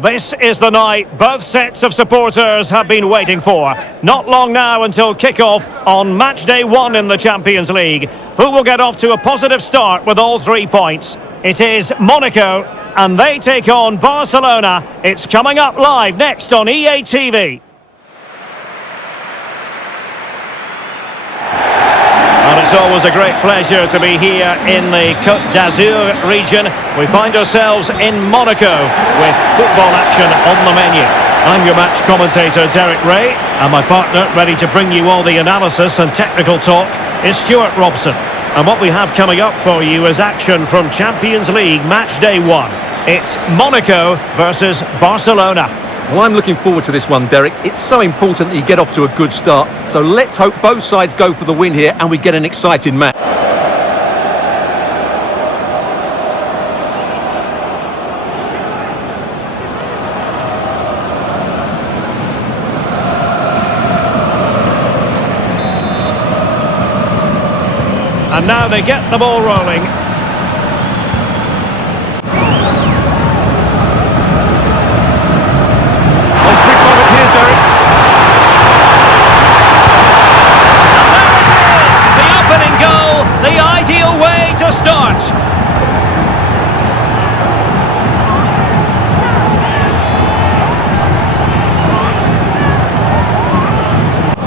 This is the night both sets of supporters have been waiting for. Not long now until kick-off on match day 1 in the Champions League. Who will get off to a positive start with all 3 points? It is Monaco, and they take on Barcelona. It's coming up live next on EA TV. And it's always a great pleasure to be here in the Côte d'Azur region. We find ourselves in Monaco with football action on the menu. I'm your match commentator, Derek Ray, and my partner, ready to bring you all the analysis and technical talk, is Stuart Robson. And what we have coming up for you is action from Champions League match day 1. It's Monaco versus Barcelona. Well, I'm looking forward to this one, Derek. It's so important that you get off to a good start. So let's hope both sides go for the win here and we get an exciting match. And now they get the ball rolling.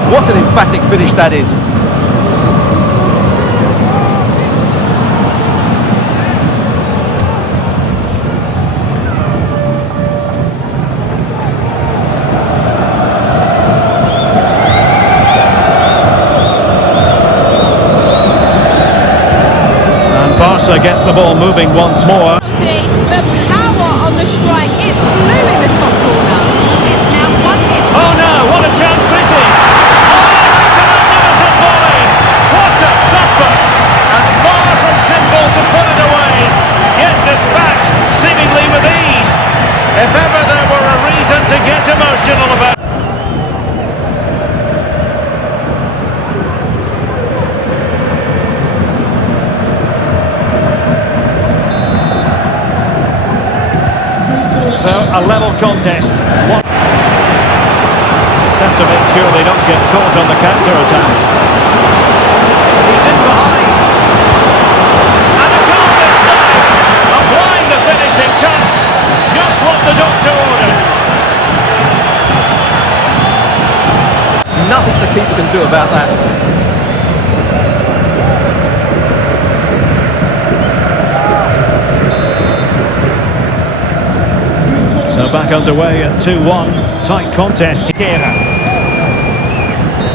What an emphatic finish that is. And Barca get the ball moving once more. The power on the strike, it flew in the top corner. It's now 1-0. Oh no, what a chance this is! To put it away, yet dispatched seemingly with ease. If ever there were a reason to get emotional about so a level contest. Just have to make sure they don't get caught on the counter-attack. He's in behind. Finishing touch, just what the doctor ordered. Nothing the keeper can do about that. So back underway at 2-1, tight contest here.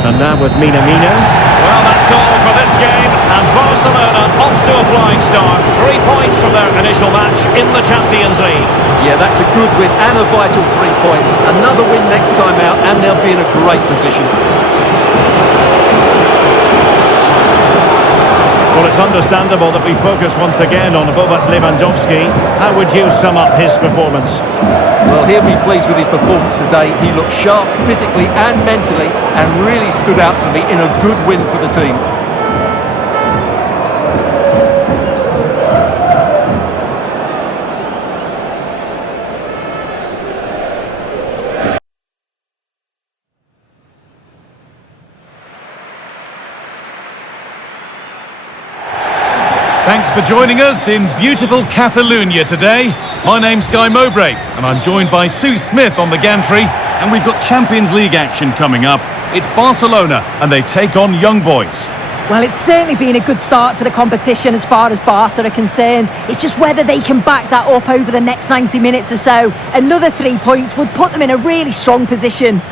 And now with Minamino. Well, that's all for this game, and Barcelona off to a flying start. 3 points from their initial match in the Champions League. Yeah, that's a good win and a vital 3 points. Another win next time out, and they'll be in a great position. Well, it's understandable that we focus once again on Robert Lewandowski. How would you sum up his performance? Well, he'll be pleased with his performance today. He looked sharp physically and mentally and really stood out for me in a good win for the team. Thanks for joining us in beautiful Catalonia today. My name's Guy Mowbray and I'm joined by Sue Smith on the gantry, and we've got Champions League action coming up. It's Barcelona and they take on Young Boys. Well, it's certainly been a good start to the competition as far as Barca are concerned. It's just whether they can back that up over the next 90 minutes or so. Another 3 points would put them in a really strong position.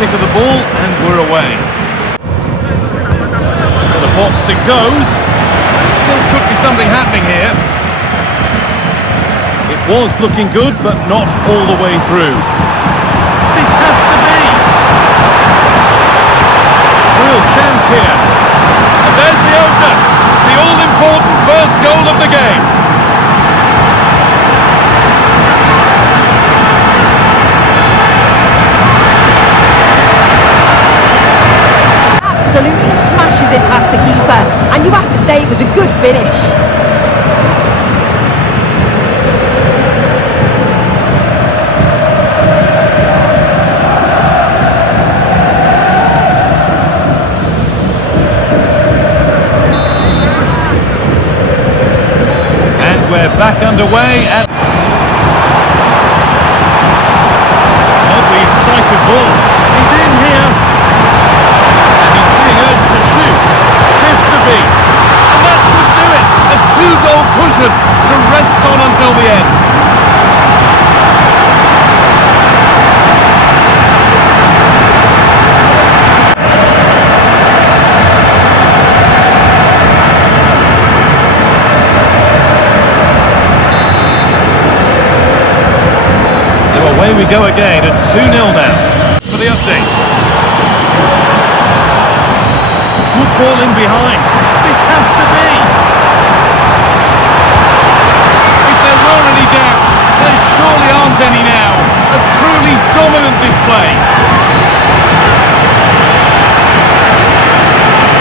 Kick of the ball and we're away. To the box it goes. Still could be something happening here. It was looking good, but not all the way through. This has to be. Real chance here. And there's the opener. The all-important first goal of the game. Absolutely smashes it past the keeper, and you have to say it was a good finish. And we're back underway at... Oddly incisive ball. He's in here. Urged to shoot, has to beat, and that should do it. A 2-goal cushion to rest on until the end. So away we go again at 2-0 now. For the update. Good ball in behind. This has to be. If there were any doubts, there surely aren't any now. A truly dominant display.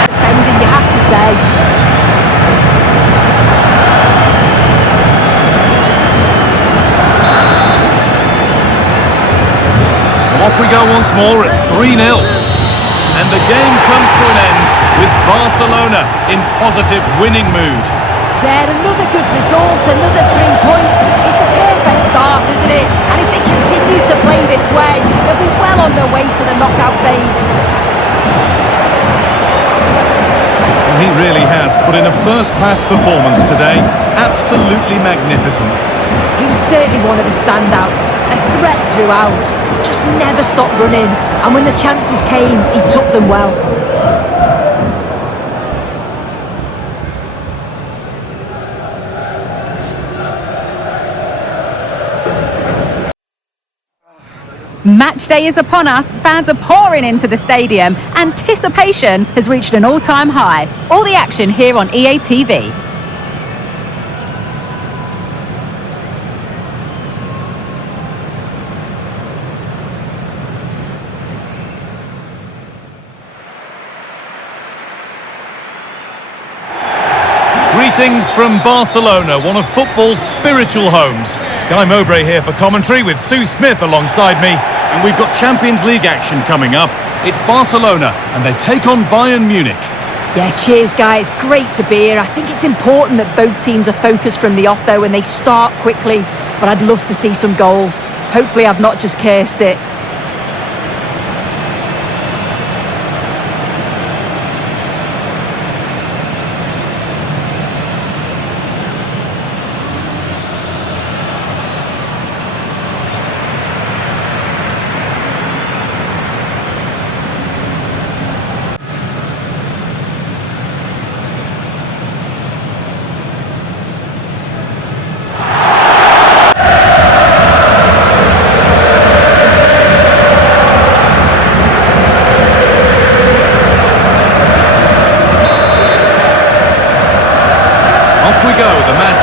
Defending, you have to say. So off we go once more at 3-0. And the game comes to an end with Barcelona in positive winning mood. Yeah, another good result, another 3 points. It's the perfect start, isn't it? And if they continue to play this way, they'll be well on their way to the knockout phase. He really has put in a first-class performance today. Absolutely magnificent. He was certainly one of the standouts, a threat throughout, just never stopped running, and when the chances came, he took them well. Match day is upon us, fans are pouring into the stadium, anticipation has reached an all-time high. All the action here on EA TV. Greetings from Barcelona, one of football's spiritual homes. Guy Mowbray here for commentary with Sue Smith alongside me, and we've got Champions League action coming up. It's Barcelona and they take on Bayern Munich. Yeah, cheers guys, great to be here. I think it's important that both teams are focused from the off though and they start quickly, but I'd love to see some goals. Hopefully I've not just cursed it.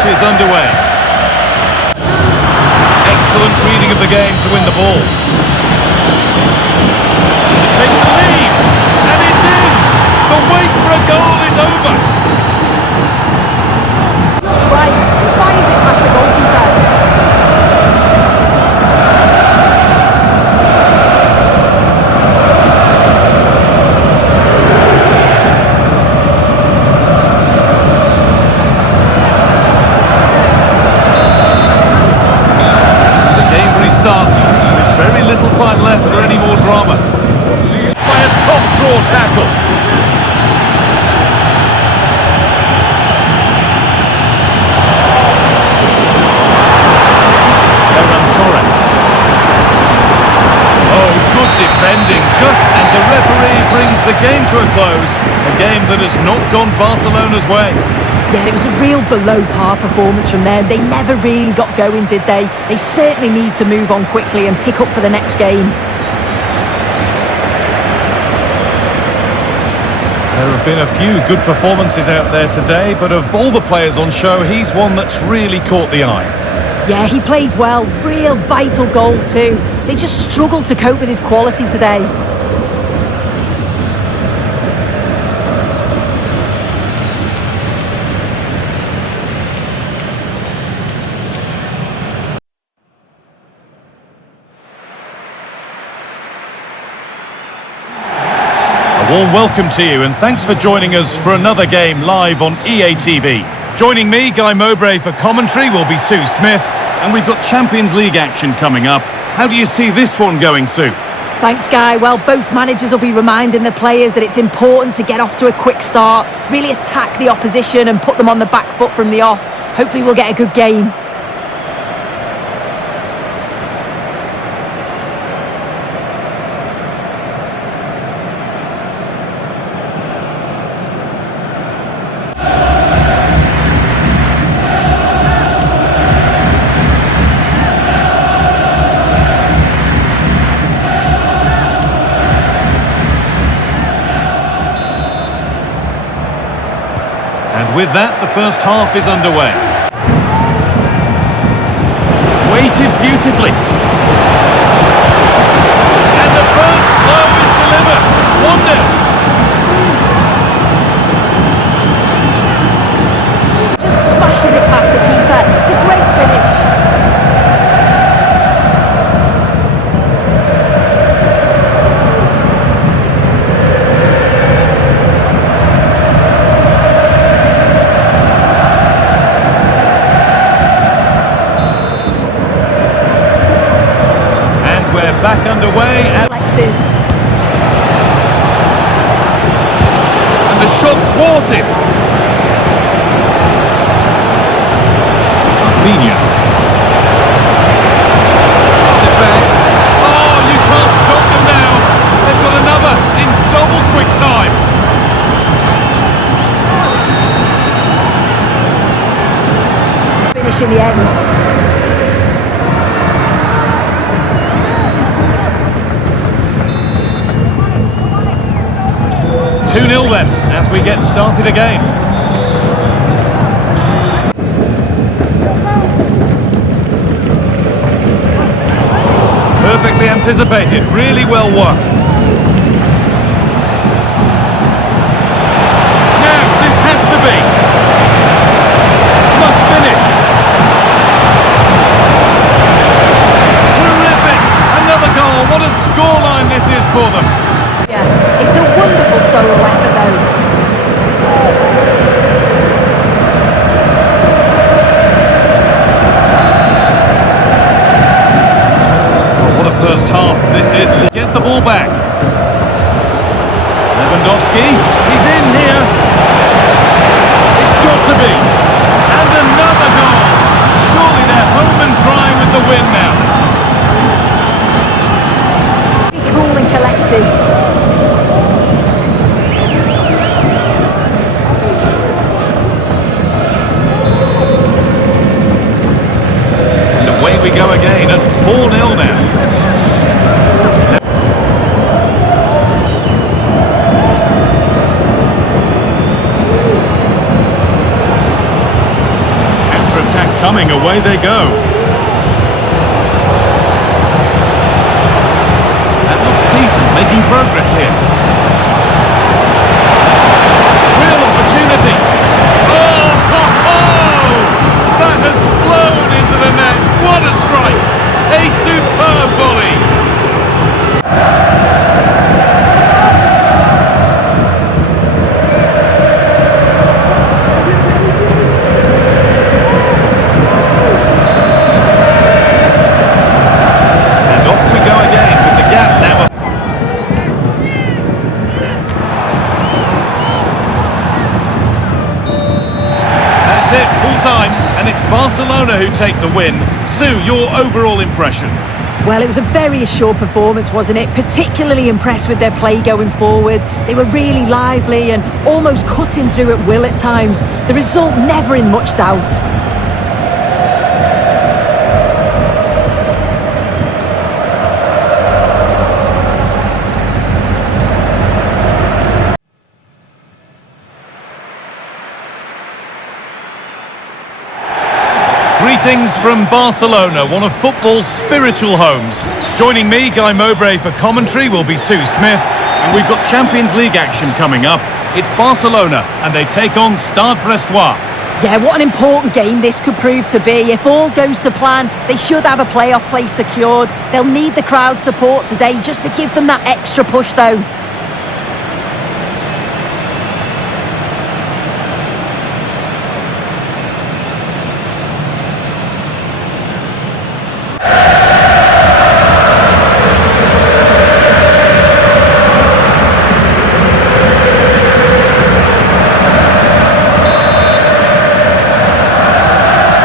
Is underway. Excellent reading of the game to win the ball. To take the lead, and it's in! The wait for a goal is over. Just right, fires it past the goalkeeper. Time left for any more drama. By a top draw tackle. Torres. Oh, good defending. And the referee brings the game to a close. A game that has not gone Barcelona's way. Yeah, it was a real below-par performance from them. They never really got going, did they? They certainly need to move on quickly and pick up for the next game. There have been a few good performances out there today, but of all the players on show, he's one that's really caught the eye. Yeah, he played well. Real vital goal too. They just struggled to cope with his quality today. A warm welcome to you, and thanks for joining us for another game live on EA TV. Joining me, Guy Mowbray, for commentary will be Sue Smith, and we've got Champions League action coming up. How do you see this one going, Sue? Thanks, Guy. Well, both managers will be reminding the players that it's important to get off to a quick start, really attack the opposition and put them on the back foot from the off. Hopefully we'll get a good game. With that, the first half is underway. Weighted beautifully. And the first blow is delivered. 1-0. Just smashes it past the keeper. It's a great finish. Back underway and Alexis. And the shot thwarted. Rafinha. Puts it back. Oh, you can't stop them now. They've got another in double quick time. Finish in the end. 2-0 then, as we get started again. Perfectly anticipated, really well won. Now, this has to be. Must finish. Terrific! Another goal, what a scoreline this is for them. Yeah, it's a wonderful solo effort though. Well, what a first half this is. Get the ball back. Lewandowski, he's in here. It's got to be. And another goal. Surely they're home and dry with the win now. Be cool and collected. Away we go again at 4-0 now. Counter-attack coming, away they go. That looks decent, making progress here. Real opportunity. Oh, ho, ho! That has flown into the net. What a strike! A superb volley! And off we go again with the gap now. That's it, full time, and it's Barcelona who take the win. Sue, your overall impression? Well, it was a very assured performance, wasn't it? Particularly impressed with their play going forward. They were really lively and almost cutting through at will at times. The result never in much doubt. Greetings from Barcelona, one of football's spiritual homes. Joining me, Guy Mowbray, for commentary will be Sue Smith, and we've got Champions League action coming up. It's Barcelona, and they take on Stade Brestois. Yeah, what an important game this could prove to be. If all goes to plan, they should have a playoff place secured. They'll need the crowd support today just to give them that extra push, though.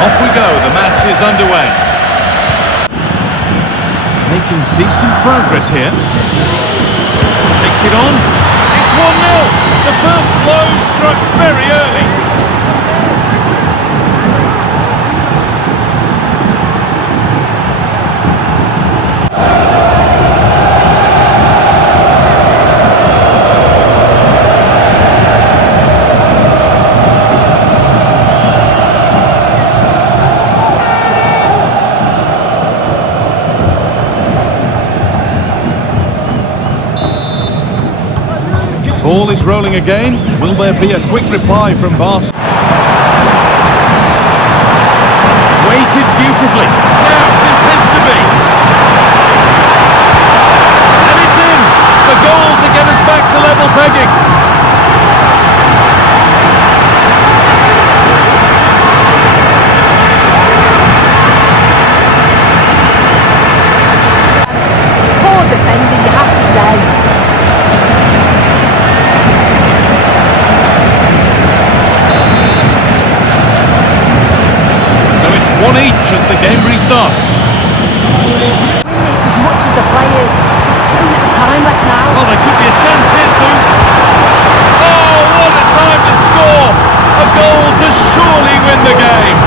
Off we go, the match is underway. Making decent progress here. Takes it on. It's 1-0. The first blow struck very early. Ball is rolling again. Will there be a quick reply from Barca? Waited beautifully. Now this has to be. And it's in. The goal to get us back to level pegging. Poor defending, you have to say. One each as the game restarts. Win this as much as the players. There's so little time left now. Well, there could be a chance here, Sue. Oh, what a time to score! A goal to surely win the game.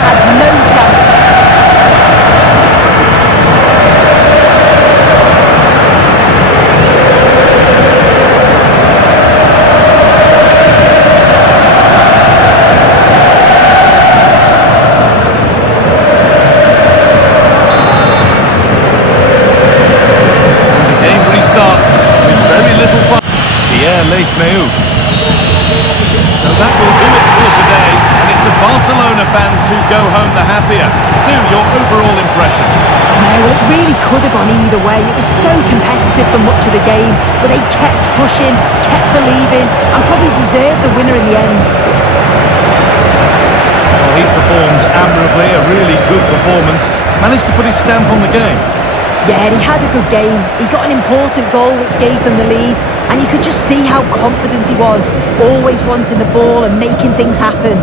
Had no chance. So that will do it for today, and it's the Barcelona fans who go home the happier. Sue, your overall impression? Yeah, well, it really could have gone either way. It was so competitive for much of the game, but they kept pushing, kept believing, and probably deserved the winner in the end. Well, he's performed admirably, a really good performance. Managed to put his stamp on the game. Yeah, he had a good game. He got an important goal which gave them the lead, and you could just see how confident he was, always wanting the ball and making things happen.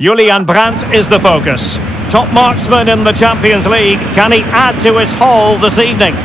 Julian Brandt is the focus. Top marksman in the Champions League. Can he add to his haul this evening?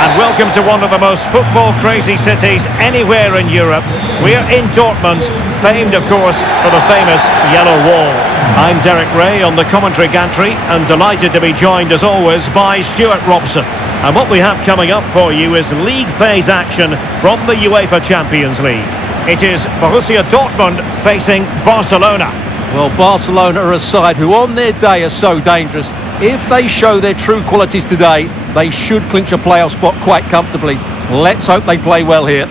And welcome to one of the most football-crazy cities anywhere in Europe. We're in Dortmund, famed, of course, for the famous Yellow Wall. I'm Derek Ray on the commentary gantry, and delighted to be joined, as always, by Stuart Robson. And what we have coming up for you is league phase action from the UEFA Champions League. It is Borussia Dortmund facing Barcelona. Well, Barcelona are a side who on their day are so dangerous. If they show their true qualities today, they should clinch a playoff spot quite comfortably. Let's hope they play well here.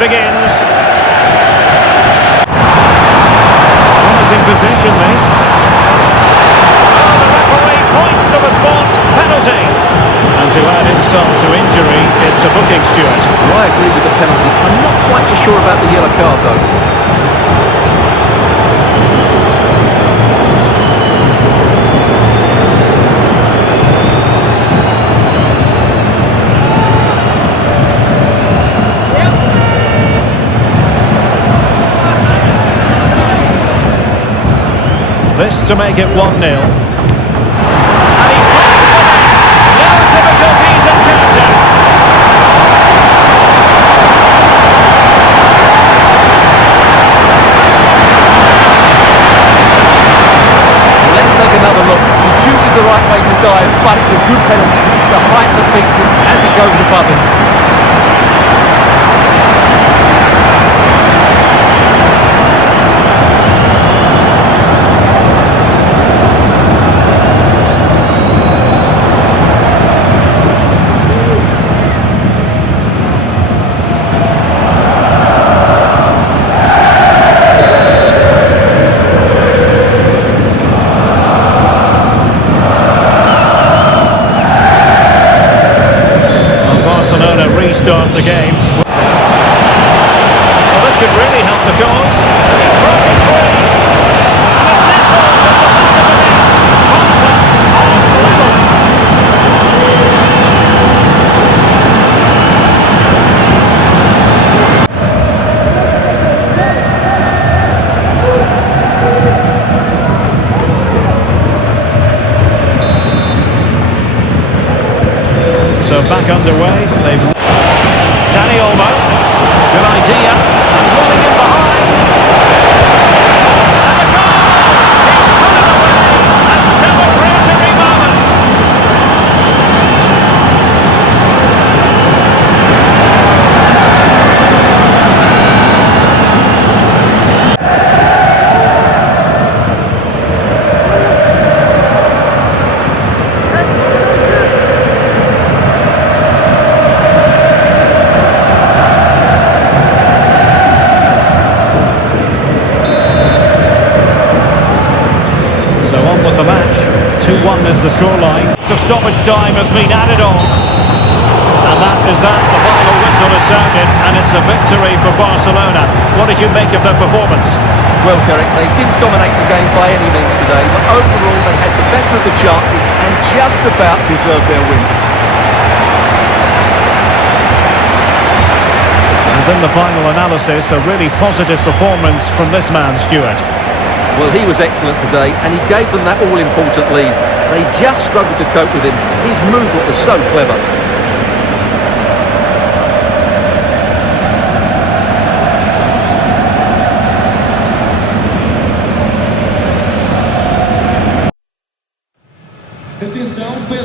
begins. Promising possession, this. Oh, the referee points to the spot. Penalty. And to add insult to injury, it's a booking, Stuart. Well, I agree with the penalty. I'm not quite so sure about the yellow card, though. This to make it 1-0. And he finds the net. No difficulties in counter. Let's take another look. He chooses the right way to dive, but it's a good penalty because it's the height that beats him as he goes above him. Restart the game. Well, this could really help the cause. He's broken free. And it missiles at the back of the net. Barca on level. So back underway. They've Danny Olmo, good idea, and rolling in behind. And the goal! He's put it away! A celebratory moment! So on with the match. 2-1 is the scoreline. So stoppage time has been added on. And that is that. The final whistle has sounded, and it's a victory for Barcelona. What did you make of their performance? Well, Derek, they didn't dominate the game by any means today, but overall they had the better of the chances and just about deserved their win. And in the final analysis, a really positive performance from this man, Stuart. Well, he was excellent today, and he gave them that all-important lead. They just struggled to cope with him. His movement was so clever.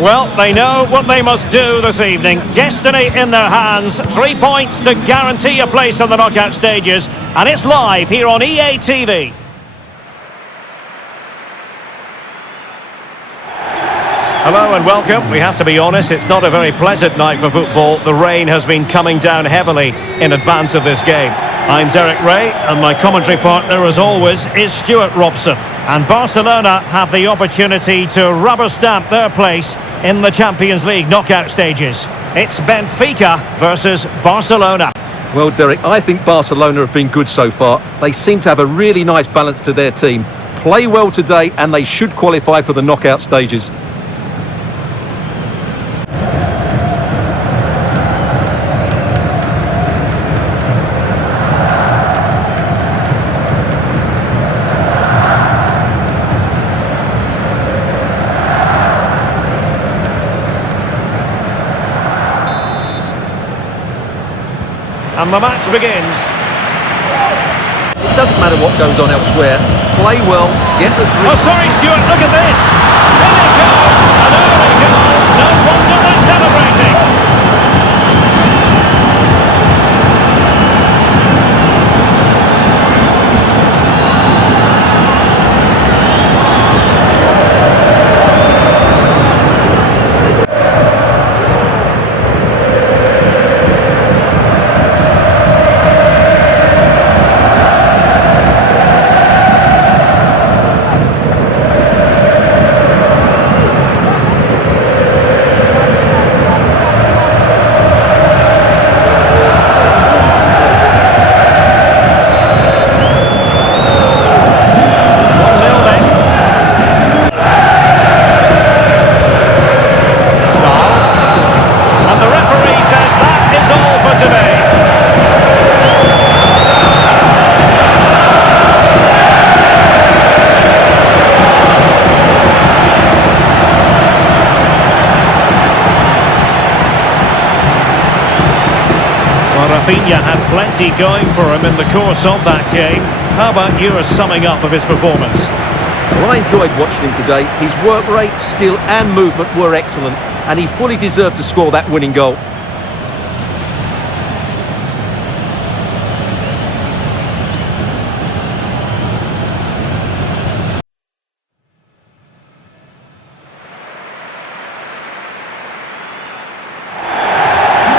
Well, they know what they must do this evening. Destiny in their hands. 3 points to guarantee a place in the knockout stages. And it's live here on EA TV. Hello and welcome. We have to be honest, it's not a very pleasant night for football. The rain has been coming down heavily in advance of this game. I'm Derek Ray, and my commentary partner, as always, is Stuart Robson. And Barcelona have the opportunity to rubber stamp their place in the Champions League knockout stages. It's Benfica versus Barcelona. Well, Derek, I think Barcelona have been good so far. They seem to have a really nice balance to their team. Play well today, and they should qualify for the knockout stages. And the match begins. It doesn't matter what goes on elsewhere. Play well, get the three. Oh, sorry, Stuart, look at this. In it goes. An early goal. No wonder they're celebrating. Rafinha had plenty going for him in the course of that game. How about your summing up of his performance? Well, I enjoyed watching him today. His work rate, skill and movement were excellent, and he fully deserved to score that winning goal.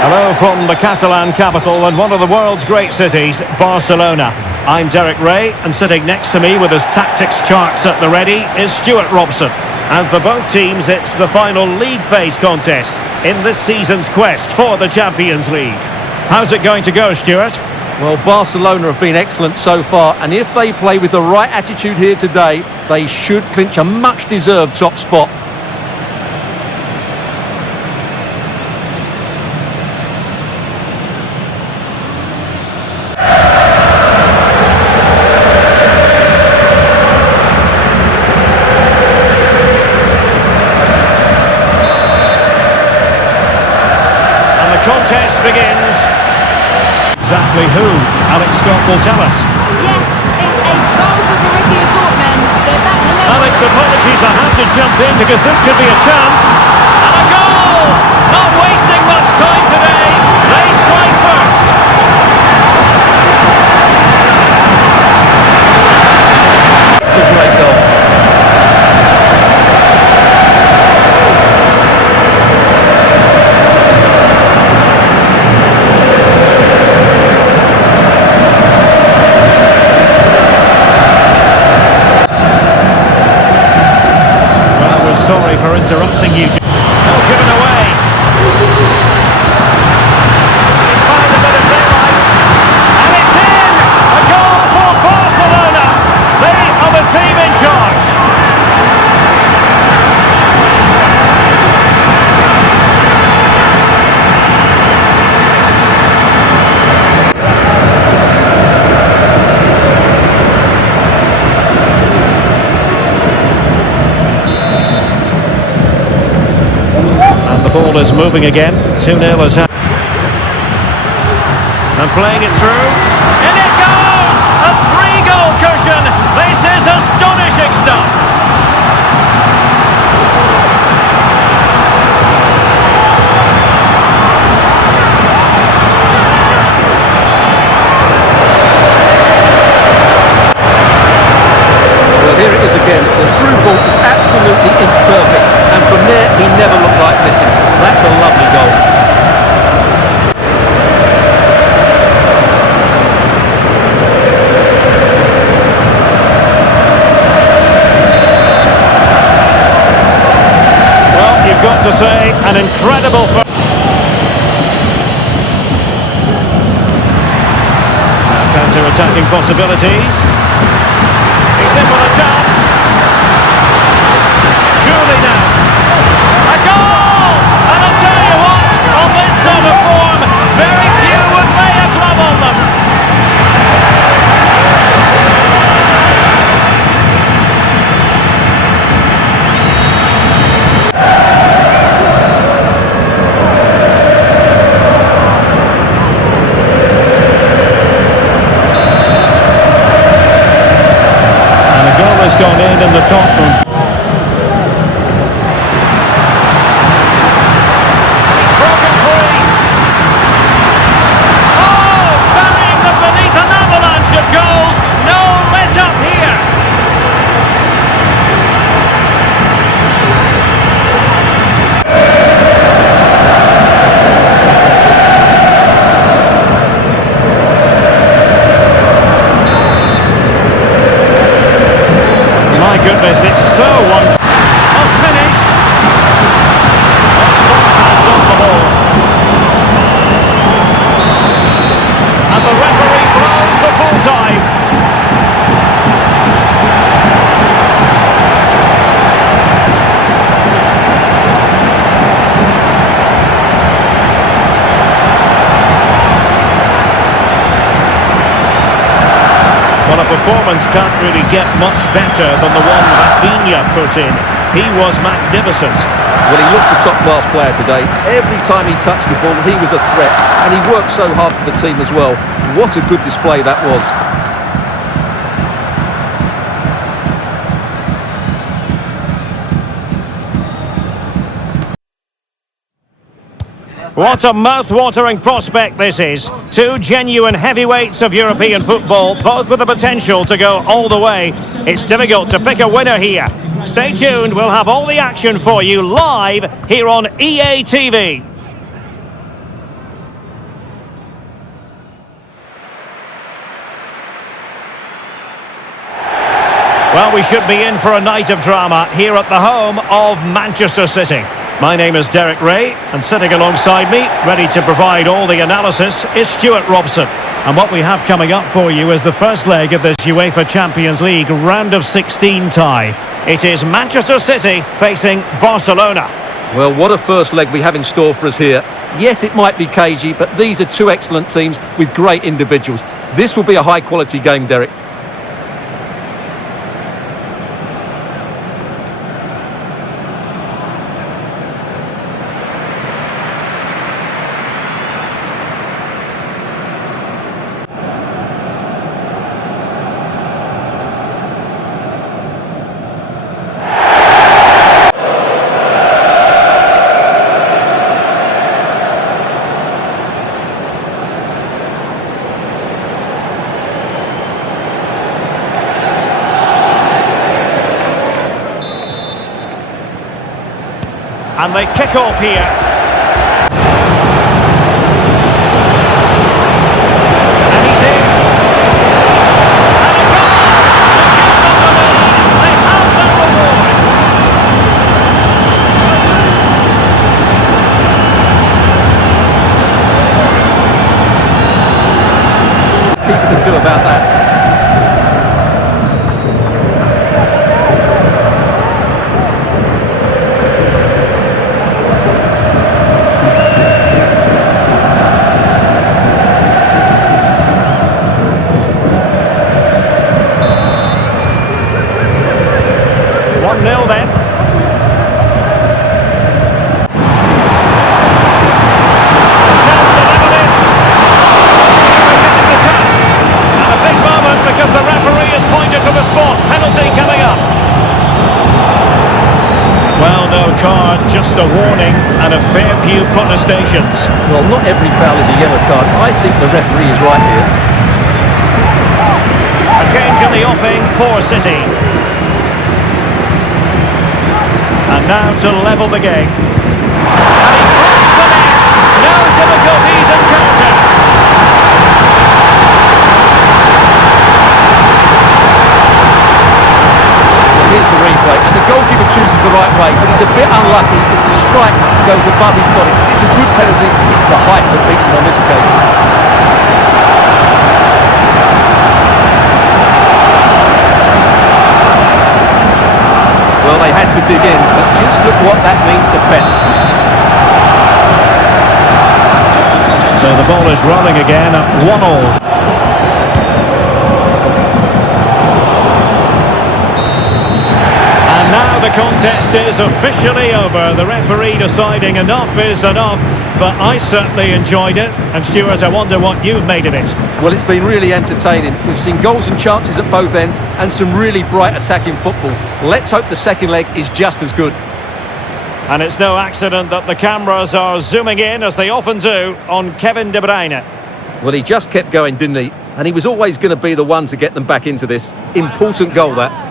Hello from the Catalan capital and one of the world's great cities, Barcelona. I'm Derek Ray, and sitting next to me with his tactics charts at the ready is Stuart Robson. And for both teams, it's the final league phase contest in this season's quest for the Champions League. How's it going to go, Stuart? Well, Barcelona have been excellent so far, and if they play with the right attitude here today, they should clinch a much-deserved top spot. Contest begins. Exactly who? Alex Scott will tell us. Yes, it's a goal for Borussia Dortmund. They're back to level. Alex, apologies, I have to jump in because this could be a chance. And a goal! Not wasting much time today. They strike first. It's a great goal. Sorry for interrupting you. Oh, given away. He's found a bit of daylight. And it's in! A goal for Barcelona. They are the team in charge. Ball is moving again. 2-0 is out. And playing it through. And it goes! A 3-goal cushion! This is astonishing stuff! Well, here it is again. The through ball is absolutely imperfect, and from there he never looked like missing. That's a lovely goal. Well, you've got to say, an incredible... Now counter-attacking possibilities. He's in for the chance. Surely now. A goal! And I'll tell you what, on this sort of form, very few would lay a glove on them. And the goal has gone in the Dortmund. Goodness, it's so one. Must finish. Hand on the ball. And the referee blows for full time. Well, a performance can't really get much better than the one Rafinha put in. he was magnificent. Well, he looked a top-class player today. Every time he touched the ball, he was a threat, and he worked so hard for the team as well. What a good display that was. What a mouth-watering prospect this is. Two genuine heavyweights of European football, both with the potential to go all the way. It's difficult to pick a winner here. Stay tuned, we'll have all the action for you live here on EA TV. Well, we should be in for a night of drama here at the home of Manchester City. My name is Derek Ray, and sitting alongside me, ready to provide all the analysis, is Stuart Robson. And what we have coming up for you is the first leg of this Uefa Champions League round of 16 tie. It is Manchester City facing Barcelona. Well, what a first leg we have in store for us here. Yes, it might be cagey, but these are two excellent teams with great individuals. This will be a high-quality game, Derek. And they kick off here. And he's in. And a goal to give them the lead. They have their reward. What the keeper can do about that? Just a warning and a fair few protestations. Well, not every foul is a yellow card. I think the referee is right here. A change in the offing for City. And now to level the game. And he finds the net. No difficulties encountered. Here's the replay, and the goalkeeper chooses the right way, but he's a bit unlucky as the strike goes above his body. It's a good penalty, it's the height that beats him on this occasion. Well, they had to dig in, but just look what that means to Pep. So the ball is rolling again at 1-1. Now the contest is officially over. The referee deciding enough is enough, but I certainly enjoyed it. And Stuart, I wonder what you've made of it. Well, it's been really entertaining. We've seen goals and chances at both ends and some really bright attacking football. Let's hope the second leg is just as good. And it's no accident that the cameras are zooming in, as they often do, on Kevin De Bruyne. Well, he just kept going, didn't he? And he was always going to be the one to get them back into this. Important goal, that.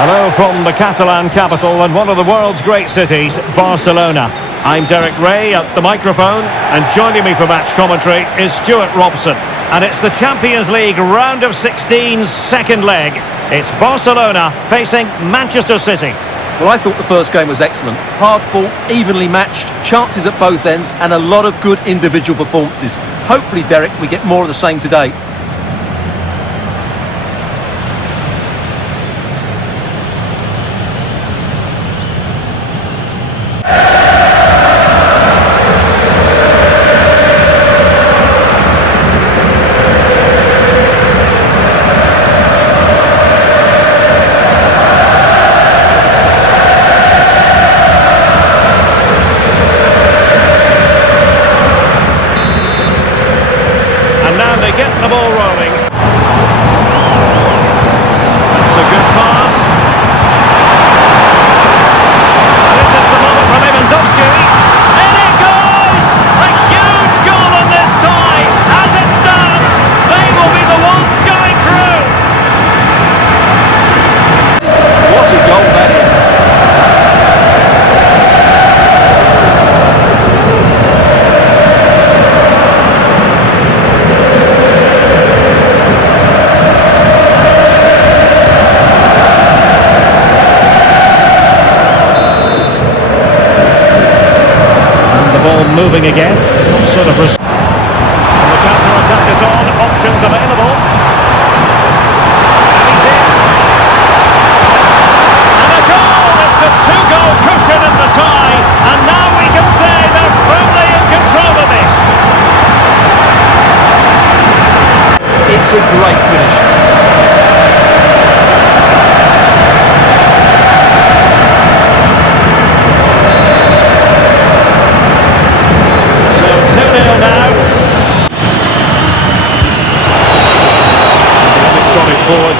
Hello from the Catalan capital and one of the world's great cities, Barcelona. I'm Derek Ray at the microphone, and joining me for match commentary is Stuart Robson. And it's the Champions League round of 16's second leg. It's Barcelona facing Manchester City. Well, I thought the first game was excellent. Hard fought, evenly matched, chances at both ends, and a lot of good individual performances. Hopefully, Derek, we get more of the same today. they get the ball rolling. That's a good pass. This is the moment from Lewandowski. In it goes! A huge goal in this tie. As it stands, they will be the ones going through. What a goal that is. Moving again, sort of. And the counter-attack is on. Options available. And he's in. And a goal! It's a two-goal cushion in the tie. And now we can say they're firmly in control of this. It's a great finish.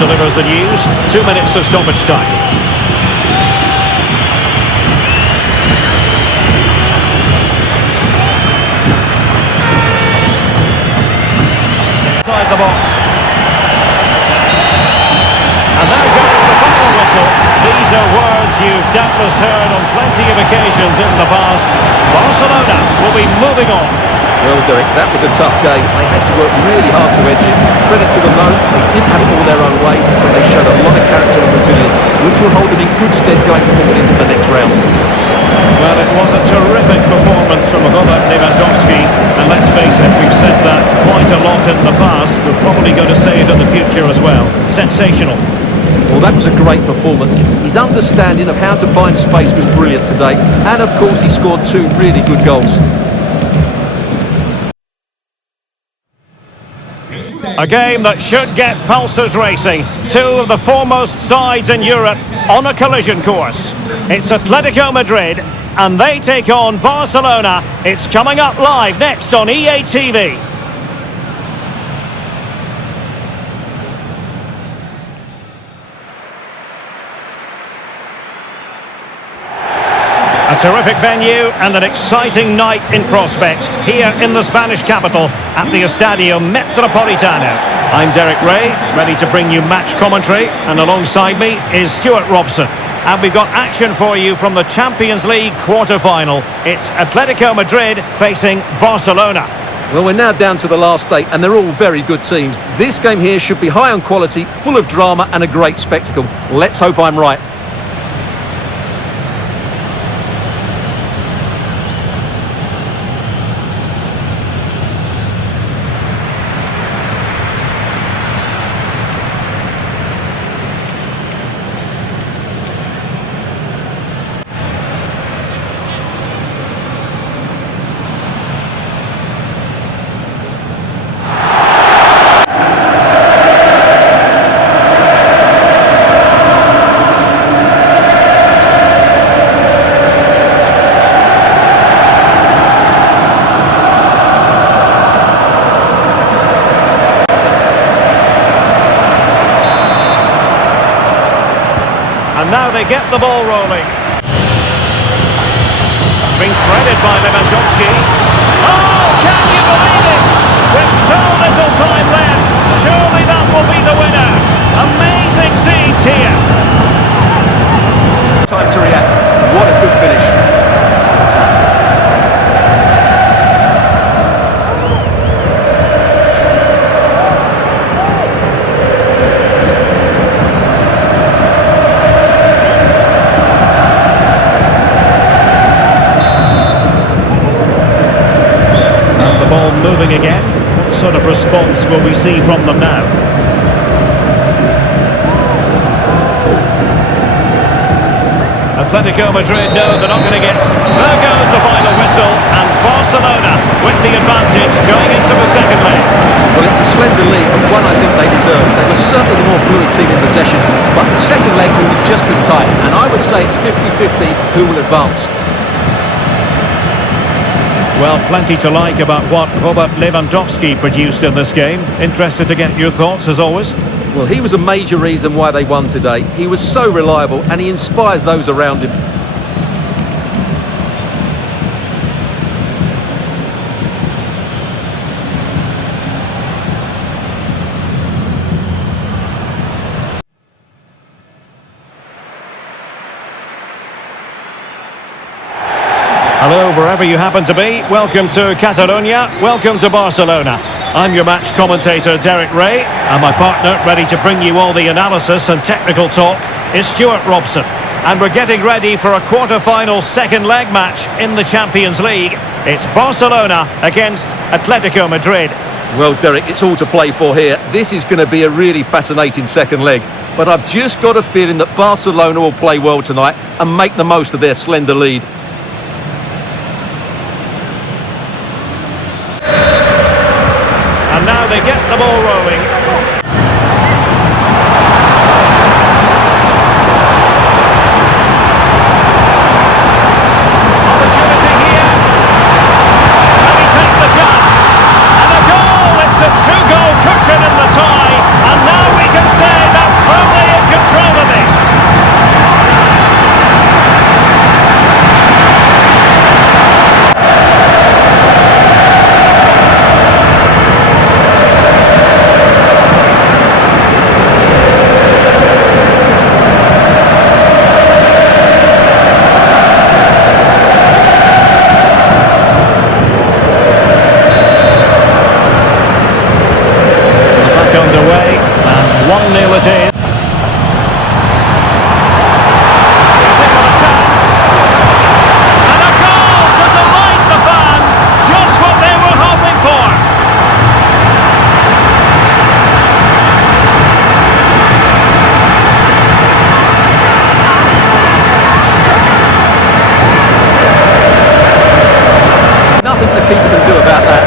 Delivers the news. 2 minutes of stoppage time. Inside the box. And there goes the final whistle. These are words you've doubtless heard on plenty of occasions in the past. Barcelona will be moving on. Well, Derek, that was a tough game. They had to work really hard to edge it. Credit to them, though, they didn't have it all their own way, but they showed a lot of character and resilience, which will hold them in good stead going forward into the next round. Well, it was a terrific performance from Robert Lewandowski, and let's face it, we've said that quite a lot in the past. We're probably going to say it in the future as well. Sensational. Well, that was a great performance. His understanding of how to find space was brilliant today, and of course he scored 2 really good goals. A game that should get pulses racing. 2 of the foremost sides in Europe on a collision course. It's Atletico Madrid, and they take on Barcelona. It's coming up live next on EA TV. A terrific venue and an exciting night in prospect here in the Spanish capital at the Estadio Metropolitano. I'm Derek Ray, ready to bring you match commentary, and alongside me is Stuart Robson. And we've got action for you from the Champions League quarter-final. It's Atletico Madrid facing Barcelona. Well, we're now down to the last 8, and they're all very good teams. This game here should be high on quality, full of drama and a great spectacle. Let's hope I'm right. And now they get the ball rolling. It's been threaded by Lewandowski. Oh, can you believe it? With so little time left, surely that will be the winner. Amazing scenes here. Time to react. What a good finish. Moving again. What sort of response will we see from them now? Atletico Madrid know they're not going to get... There goes the final whistle, and Barcelona with the advantage going into the second leg. Well, it's a slender lead, but one I think they deserve. They were certainly the more fluid team in possession, but the second leg will be just as tight, and I would say it's 50-50 who will advance. Well, plenty to like about what Robert Lewandowski produced in this game. Interested to get your thoughts, as always. Well, he was a major reason why they won today. He was so reliable and he inspires those around him. Hello, wherever you happen to be. Welcome to Catalonia. Welcome to Barcelona. I'm your match commentator, Derek Ray, and my partner, ready to bring you all the analysis and technical talk, is Stuart Robson. And we're getting ready for a quarter-final second leg match in the Champions League. It's Barcelona against Atletico Madrid. Well, Derek, it's all to play for here. This is going to be a really fascinating second leg. But I've just got a feeling that Barcelona will play well tonight and make the most of their slender lead. And now they get the ball rolling. Opportunity here. Can he take the chance? And a goal! It's a two-goal cushion in the tie. And now we can say they're firmly in control of this. Underway, and 1-0 it is. He's in with a chance. And a goal to delight the fans. Just what they were hoping for. Nothing the keeper can do about that.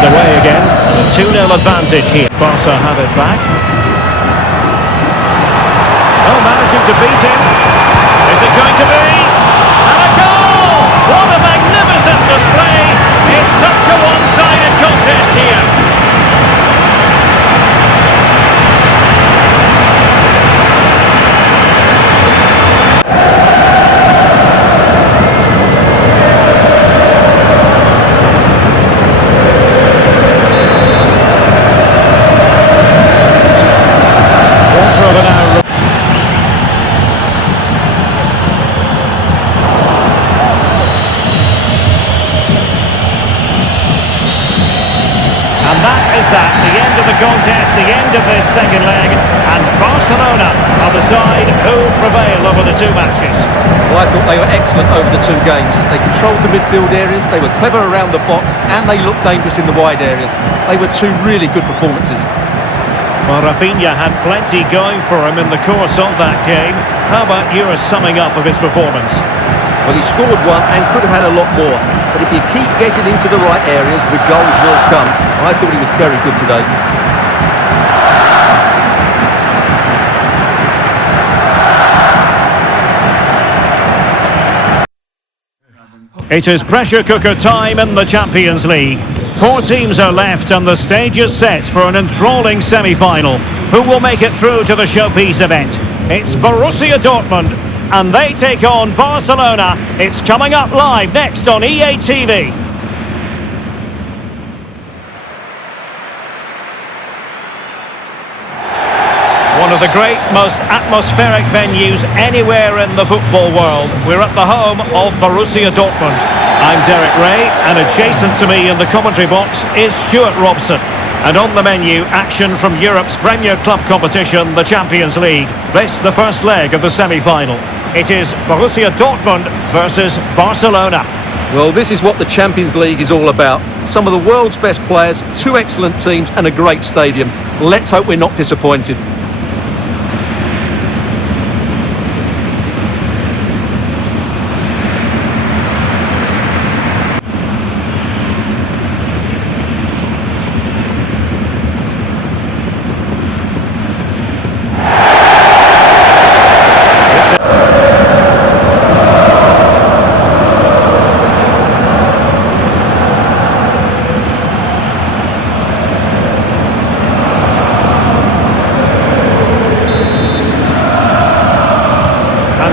Underway again, and a 2-0 advantage here. Barca have it back. Oh, managing to beat him. Is it going to be? And a goal! What a magnificent display! It's such a one-sided contest here. And that is that, the end of the contest, the end of this second leg, and Barcelona are the side who prevail over the two matches. Well, I thought they were excellent over the two games. They controlled the midfield areas, they were clever around the box, and they looked dangerous in the wide areas. They were two really good performances. Well, Rafinha had plenty going for him in the course of that game. How about your summing up of his performance? Well, he scored one and could have had a lot more. But if you keep getting into the right areas, the goals will come. I thought he was very good today. It is pressure cooker time in the Champions League. 4 teams are left and the stage is set for an enthralling semi-final. Who will make it through to the showpiece event? It's Borussia Dortmund, and they take on Barcelona. It's coming up live next on EA TV. One of the great, most atmospheric venues anywhere in the football world. We're at the home of Borussia Dortmund. I'm Derek Ray, and adjacent to me in the commentary box is Stuart Robson. And on the menu, action from Europe's premier club competition, the Champions League. This, the first leg of the semi-final. It is Borussia Dortmund versus Barcelona. Well, this is what the Champions League is all about. Some of the world's best players, 2 excellent teams and a great stadium. Let's hope we're not disappointed.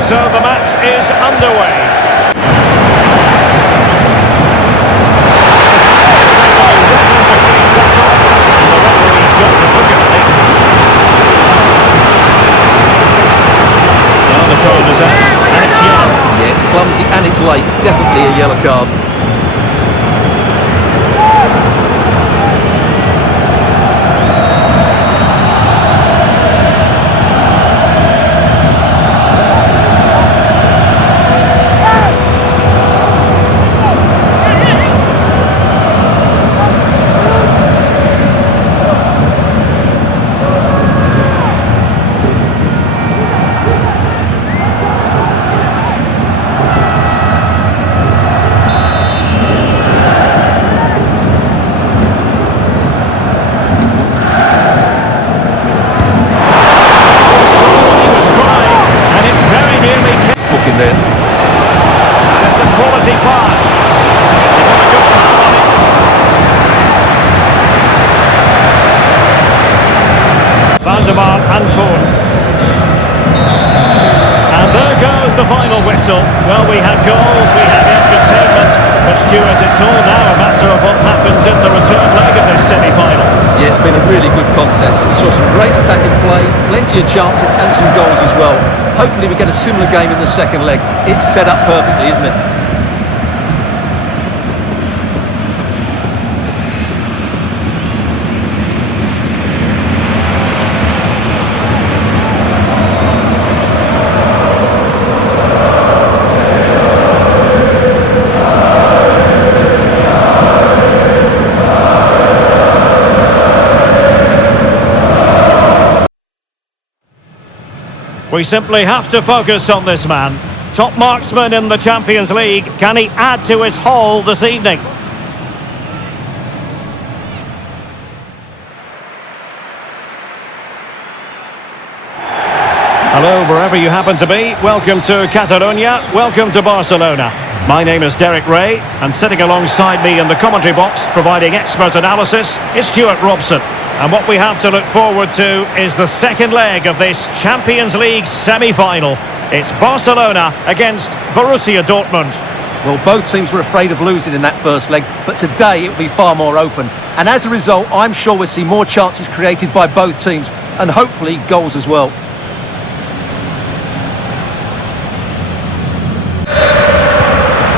So the match is underway. Corners out, and it's yellow. Yeah, it's clumsy and it's late. Definitely a yellow card. In there. And it's a quality pass. He got a good foul on it. Van der Mar Anton. And there goes the final whistle. Well, we had goals, we had entertainment, but Stuart, it's all now a matter of what happens in the return leg of this semi-final. Yeah, it's been a really good contest. We saw some great attacking play, plenty of chances and some goals as well. Hopefully we get a similar game in the second leg. It's set up perfectly, isn't it? We simply have to focus on this man. Top marksman in the Champions League. Can he add to his haul this evening? Hello, wherever you happen to be. Welcome to Catalonia. Welcome to Barcelona. My name is Derek Ray, and sitting alongside me in the commentary box, providing expert analysis, is Stuart Robson. And what we have to look forward to is the second leg of this Champions League semi-final. It's Barcelona against Borussia Dortmund. Well, both teams were afraid of losing in that first leg, but today it will be far more open. And as a result, I'm sure we'll see more chances created by both teams, and hopefully goals as well.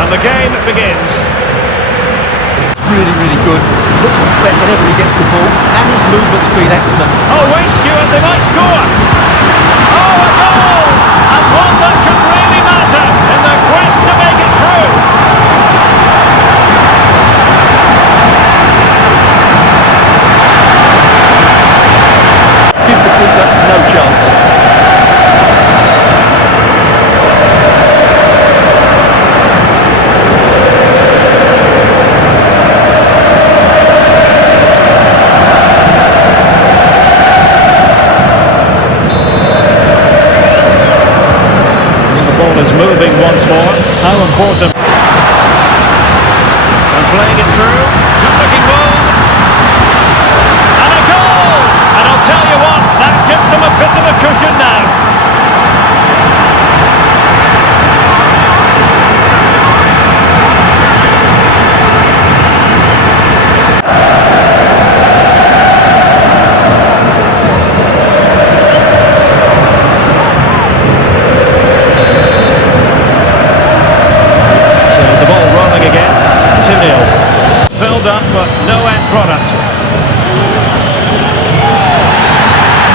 And the game begins. Really good. Looks a threat whenever he gets the ball, and his movement's been excellent. Oh, wait, Stuart, they might score. Oh, a goal! And one that could really matter in the quest to make it true. Give the keeper no chance. Is moving once more. How important. And playing it through. Good looking ball. And a goal! And I'll tell you what, that gives them a bit of a cushion now. Up, but no end product.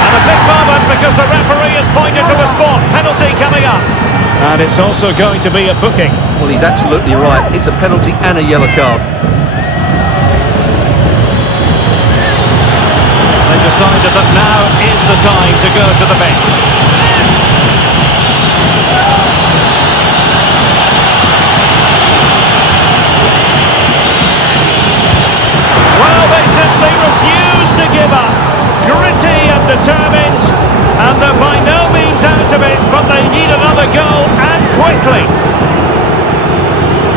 And a big moment because the referee has pointed to the spot. Penalty coming up. And it's also going to be a booking. Well, he's absolutely right. It's a penalty and a yellow card. They decided that now is the time to go to the bench. They refuse to give up. Gritty and determined, and they're by no means out of it, but they need another goal, and quickly.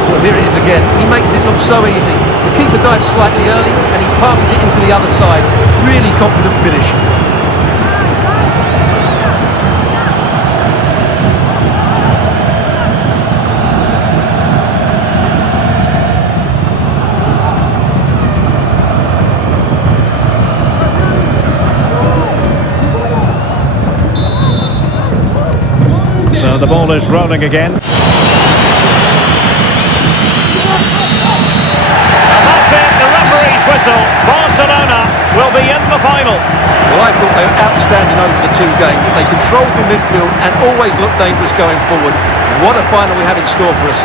Well, here it is again. He makes it look so easy. The keeper dives slightly early, and he passes it into the other side. Really confident finish. ball is rolling again. And that's it, the referee's whistle. Barcelona will be in the final. Well, I thought they were outstanding over the two games. They controlled the midfield and always looked dangerous going forward. What a final we have in store for us.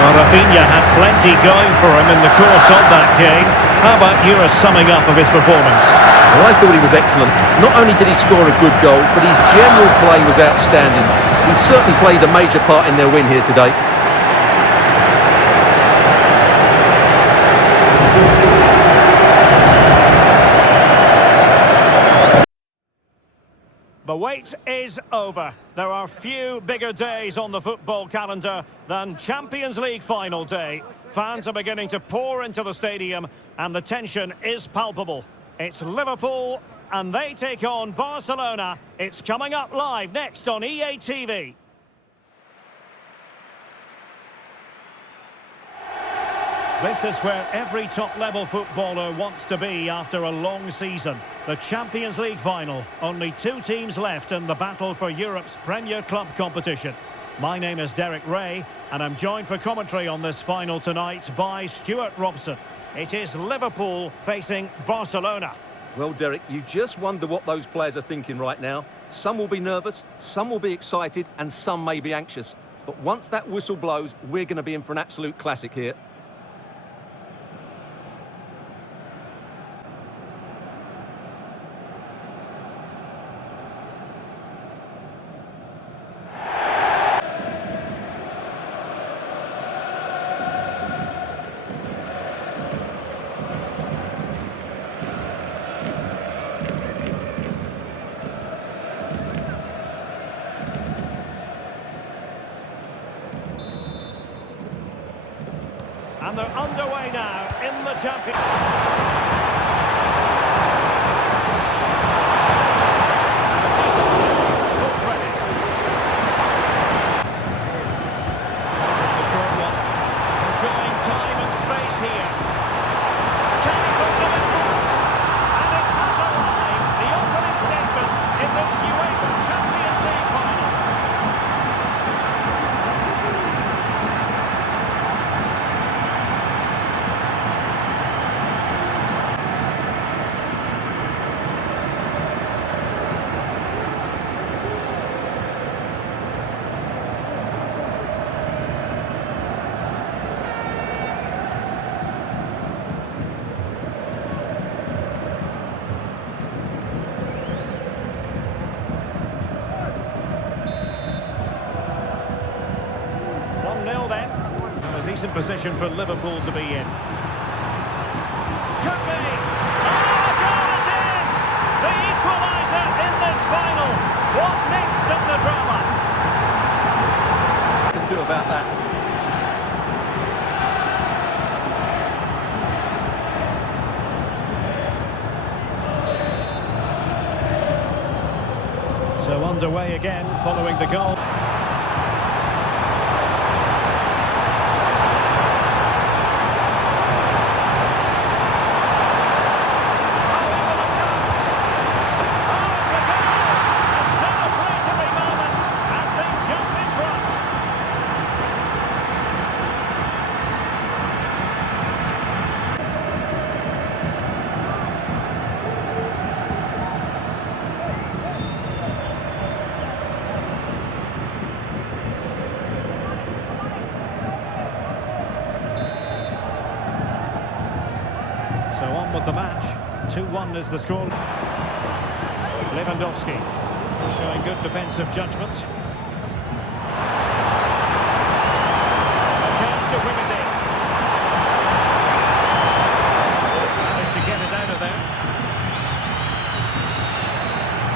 Well, Rafinha had plenty going for him in the course of that game. How about your summing up of his performance? Well, I thought he was excellent. Not only did he score a good goal, but his general play was outstanding. He certainly played a major part in their win here today. The wait is over. There are few bigger days on the football calendar than Champions League final day. Fans are beginning to pour into the stadium and the tension is palpable. It's Liverpool and they take on Barcelona. It's coming up live next on EA TV. This is where every top-level footballer wants to be after a long season. The Champions League final. Only two teams left in the battle for Europe's Premier Club competition. My name is Derek Ray, and I'm joined for commentary on this final tonight by Stuart Robson. It is Liverpool facing Barcelona. Well, Derek, you just wonder what those players are thinking right now. Some will be nervous, some will be excited, and some may be anxious. But once that whistle blows, we're going to be in for an absolute classic here. And they're underway now in the Champions enjoying time and space here. Can he put them in front? And it has arrived, the opening statement in this Uefa Champions League final. A decent position for Liverpool to be in. Could be! Oh, God, it is! The equaliser in this final. What next in the drama? What can we do about that? So underway again following the goal. So on with the match. 2-1 is the score. Lewandowski showing good defensive judgment. A chance to whip it in. Managed to get it out of there.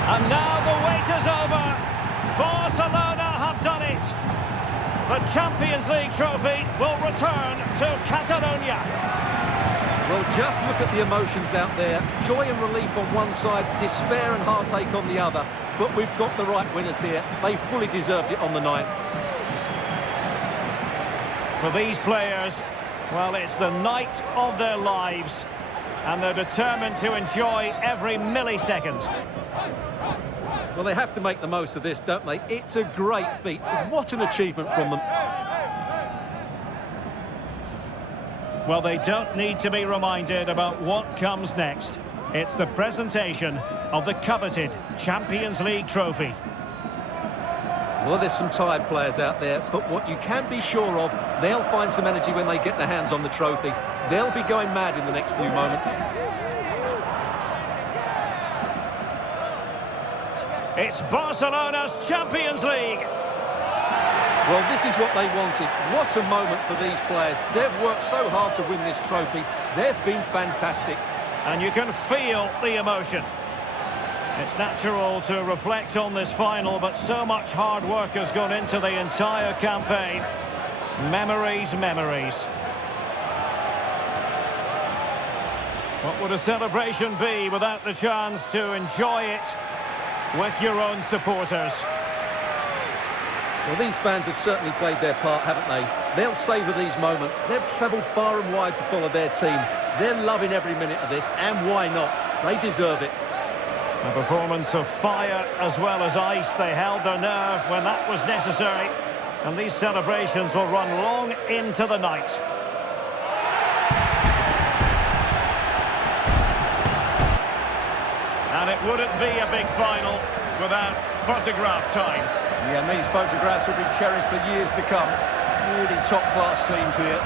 And now the wait is over. Barcelona have done it. The Champions League trophy will return to Catalonia. Well, just look at the emotions out there. Joy and relief on one side, despair and heartache on the other. But we've got the right winners here. They fully deserved it on the night. For these players, well, it's the night of their lives. and they're determined to enjoy every millisecond. Well, they have to make the most of this, don't they? It's a great feat. What an achievement from them. Well, they don't need to be reminded about what comes next. It's the presentation of the coveted Champions League trophy. Well, there's some tired players out there, but what you can be sure of, they'll find some energy when they get their hands on the trophy. They'll be going mad in the next few moments. It's Barcelona's Champions League. Well, this is what they wanted. What a moment for these players. They've worked so hard to win this trophy. They've been fantastic. And you can feel the emotion. It's natural to reflect on this final, but so much hard work has gone into the entire campaign. Memories, memories. What would a celebration be without the chance to enjoy it with your own supporters? Well, these fans have certainly played their part, haven't they? They'll savour these moments. They've travelled far and wide to follow their team. They're loving every minute of this, and why not? They deserve it. A performance of fire as well as ice. They held their nerve when that was necessary. And these celebrations will run long into the night. And it wouldn't be a big final without photograph time. Yeah, and these photographs will be cherished for years to come. Really top-class scenes here.